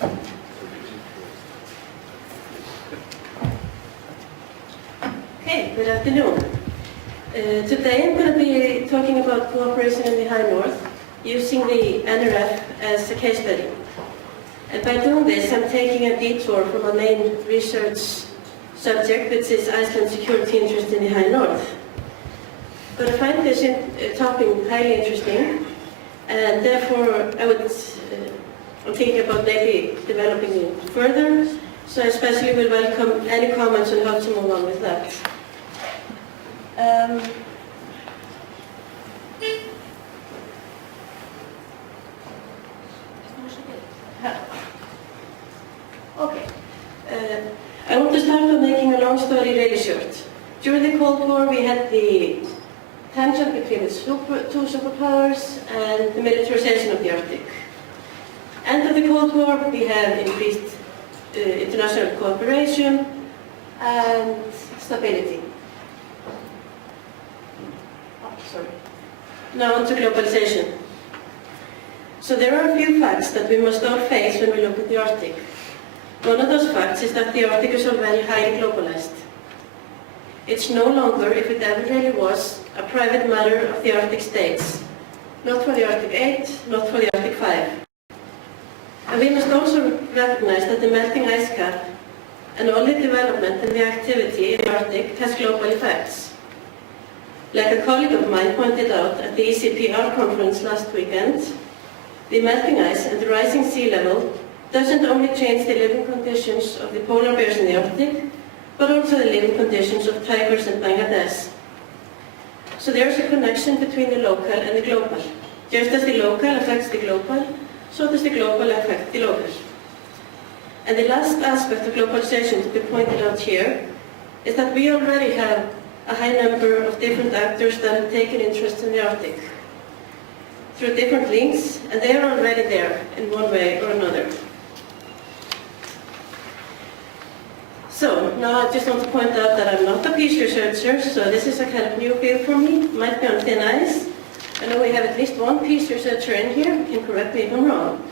Okay, good afternoon. Today I'm going to be talking about cooperation in the High North, using the NRF as a case study. And by doing this, I'm taking a detour from our main research subject, which is Iceland's security interest in the High North. But I find this topic highly interesting, and therefore I'm thinking about maybe developing it further, so I especially will welcome any comments on how to move on with that. Okay. I want to start by making a long story really short. During the Cold War, we had the tension between the two superpowers and the militarization of the Arctic. End of the Cold War, we had increased international cooperation and stability. Now on to globalization. So there are a few facts that we must all face when we look at the Arctic. One of those facts is that the Arctic is already highly globalized. It's no longer, if it ever really was, a private matter of the Arctic states. Not for the Arctic 8, not for the Arctic 5. And we must also recognize that the melting ice cap and all the development and the activity in the Arctic has global effects. Like a colleague of mine pointed out at the ECPR conference last weekend, the melting ice and the rising sea level doesn't only change the living conditions of the polar bears in the Arctic, but also the living conditions of tigers in Bangladesh. So there's a connection between the local and the global. Just as the local affects the global, so does the global affect the local. And the last aspect of globalization to be pointed out here is that we already have a high number of different actors that have taken interest in the Arctic through different links, and they are already there in one way or another. So now I just want to point out that I'm not a peace researcher, so this is a kind of new field for me. Might be on thin ice. I know we have at least one peace researcher in here. You can correct me if I'm wrong.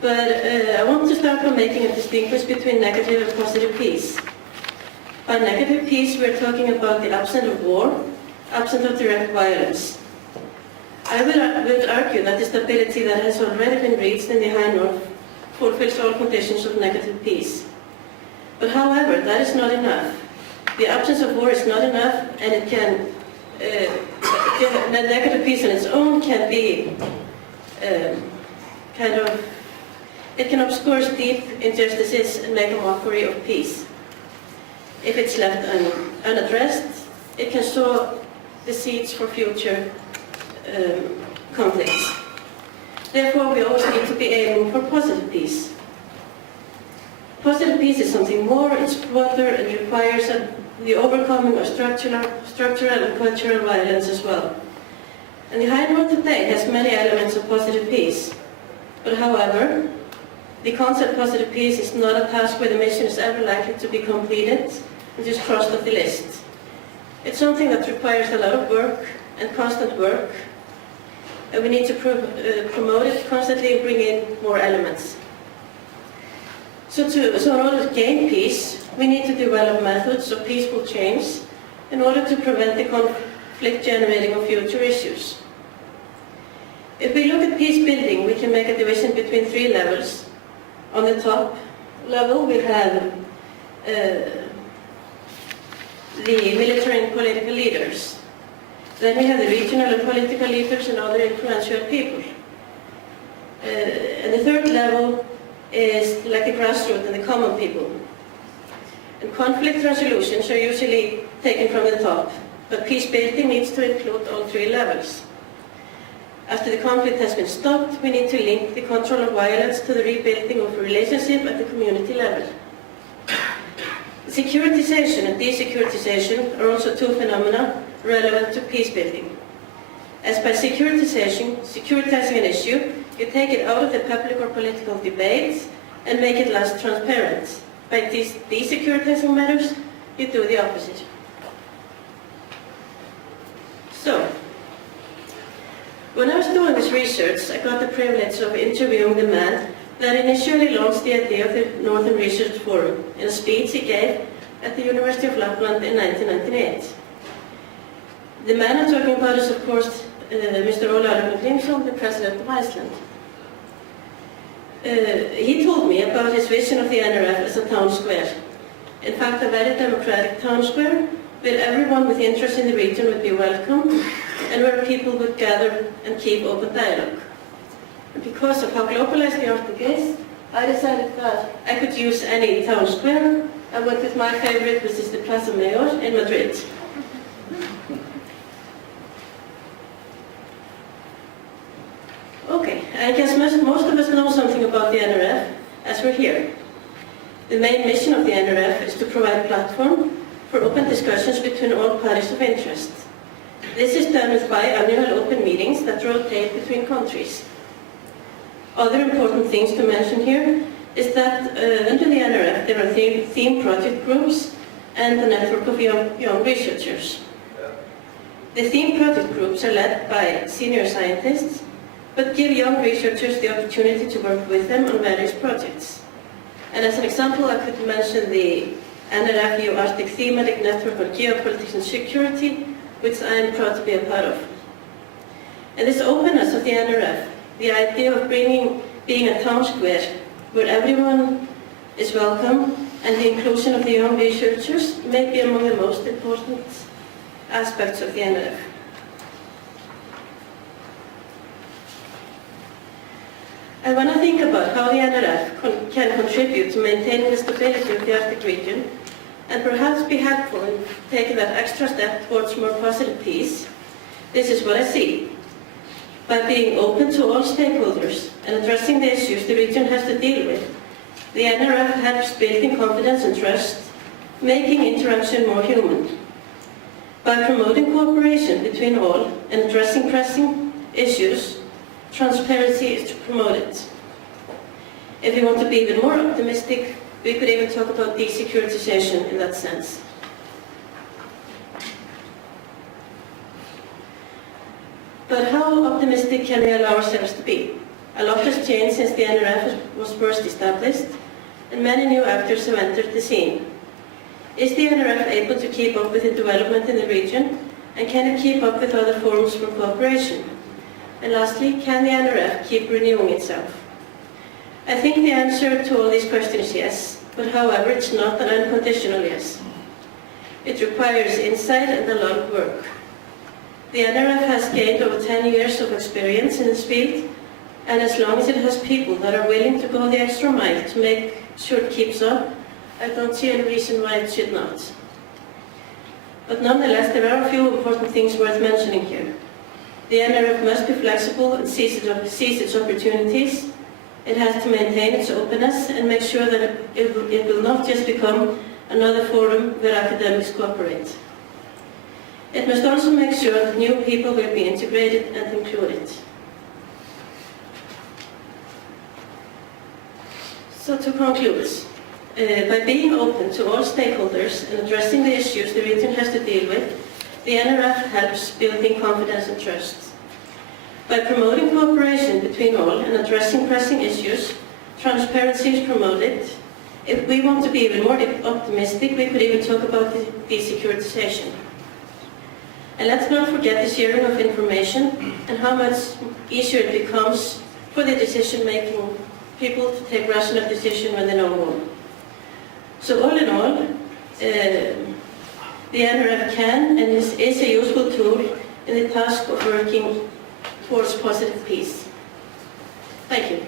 But I want to start by making a distinction between negative and positive peace. By negative peace, we're talking about the absence of war, absence of direct violence. I will argue that the stability that has already been reached in the High North fulfills all conditions of negative peace. But however, that is not enough. The absence of war is not enough, and it can, negative peace on its own can be it can obscure deep injustices and make a mockery of peace. If it's left unaddressed, it can sow the seeds for future conflicts. Therefore, we also need to be aiming for positive peace. Positive peace is something more, it's broader, and requires the overcoming of structural and cultural violence as well. And the High North today has many elements of positive peace. But however, the concept of positive peace is not a task where the mission is ever likely to be completed and just crossed off the list. It's something that requires a lot of work and constant work, and we need to promote it constantly and bring in more elements. So in order to gain peace, we need to develop methods of peaceful change in order to prevent the conflict generating of future issues. If we look at peace building, we can make a division between three levels. On the top level, we have the military and political leaders. Then we have the regional and political leaders and other influential people. And the third level is like the grassroots and the common people. And conflict resolutions are usually taken from the top, but peace building needs to include all three levels. After the conflict has been stopped, we need to link the control of violence to the rebuilding of a relationship at the community level. Securitization and desecuritization are also two phenomena relevant to peace building. As by securitizing an issue, you take it out of the public or political debate and make it less transparent. By desecuritizing matters, you do the opposite. So, when I was doing this research, I got the privilege of interviewing the man that initially launched the idea of the Northern Research Forum in a speech he gave at the University of Lapland in 1998. The man I'm talking about is, of course, Mr. Ólafur Grímsson, the president of Iceland. He told me about his vision of the NRF as a town square. In fact, a very democratic town square where everyone with interest in the region would be welcome and where people would gather and keep open dialogue. And because of how globalized the Arctic is, I decided that I could use any town square. I went with my favorite, which is the Plaza Mayor in Madrid. Okay, I guess most of us know something about the NRF as we're here. The main mission of the NRF is to provide a platform for open discussions between all parties of interest. This is done with biannual open meetings that rotate between countries. Other important things to mention here is that under the NRF there are theme project groups and a network of young researchers. The theme project groups are led by senior scientists, but give young researchers the opportunity to work with them on various projects. And as an example, I could mention the NRF EU Arctic Thematic Network on Geopolitics and Security, which I am proud to be a part of. And this openness of the NRF, the idea of being a town square where everyone is welcome, and the inclusion of the young researchers may be among the most important aspects of the NRF. And when I think about how the NRF can contribute to maintaining the stability of the Arctic region, and perhaps be helpful in taking that extra step towards more positive peace, this is what I see. By being open to all stakeholders and addressing the issues the region has to deal with, the NRF helps building confidence and trust, making interaction more human. By promoting cooperation between all and addressing pressing issues, transparency is promoted. If you want to be even more optimistic, we could even talk about desecuritization in that sense. But how optimistic can we allow ourselves to be? A lot has changed since the NRF was first established, and many new actors have entered the scene. Is the NRF able to keep up with the development in the region, and can it keep up with other forums for cooperation? And lastly, can the NRF keep renewing itself? I think the answer to all these questions is yes, but however, it's not an unconditional yes. It requires insight and a lot of work. The NRF has gained over 10 years of experience in this field, and as long as it has people that are willing to go the extra mile to make sure it keeps up, I don't see any reason why it should not. But nonetheless, there are a few important things worth mentioning here. The NRF must be flexible and seize its opportunities. It has to maintain its openness and make sure that it will not just become another forum where academics cooperate. It must also make sure that new people will be integrated and included. So to conclude, by being open to all stakeholders and addressing the issues the region has to deal with, the NRF helps building confidence and trust. By promoting cooperation between all and addressing pressing issues, transparency is promoted. If we want to be even more optimistic, we could even talk about desecuritization. And let's not forget the sharing of information and how much easier it becomes for the decision-making people to take rational decisions when they know more. So all in all, the NRF can and is a useful tool in the task of working towards positive peace. Thank you.